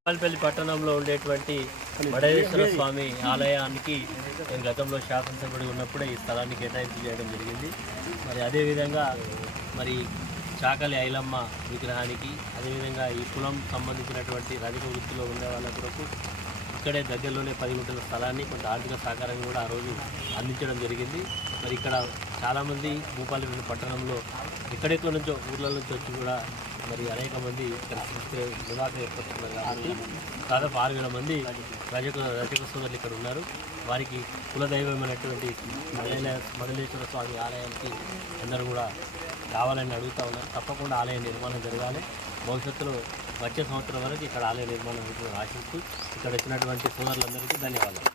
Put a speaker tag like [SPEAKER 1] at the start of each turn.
[SPEAKER 1] పాల్పల్లి పట్టణంలో ఉండేటువంటి మడేశ్వర స్వామి ఆలయానికి నేను గతంలో శాసనసభ్యుడు ఉన్నప్పుడే ఈ స్థలాన్ని కేటాయింపు చేయడం జరిగింది. మరి అదేవిధంగా మరి చాకలి ఐలమ్మ విగ్రహానికి అదేవిధంగా ఈ కులం సంబంధించినటువంటి రజక వృత్తిలో ఉండే వాళ్ళ కొరకు ఇక్కడే దగ్గరలోనే పది గుంటల స్థలాన్ని కొంత ఆర్థిక సహకారం కూడా ఆ రోజు అందించడం జరిగింది. మరి ఇక్కడ చాలామంది భూపాలపల్లి పట్టణంలో ఎక్కడెక్కడ నుంచో ఊర్ల నుంచి వచ్చి కూడా మరి అనేక మంది ఇక్కడ నివాసం ఏర్పడుతున్నారు కాబట్టి దాదాపు ఆరు వేల మంది రజక రజక సోదరులు ఇక్కడ ఉన్నారు. వారికి కులదైవమైనటువంటి మడల మదలేశ్వర స్వామి ఆలయానికి అందరూ కూడా రావాలని అడుగుతా ఉన్నారు. తప్పకుండా ఆలయ నిర్మాణం జరగాలి. భవిష్యత్తులో వచ్చే సంవత్సరం వరకు ఇక్కడ ఆలయ నిర్మాణం అవుతుందని ఆశిస్తూ ఇక్కడ వచ్చినటువంటి సోదరులందరికీ ధన్యవాదాలు.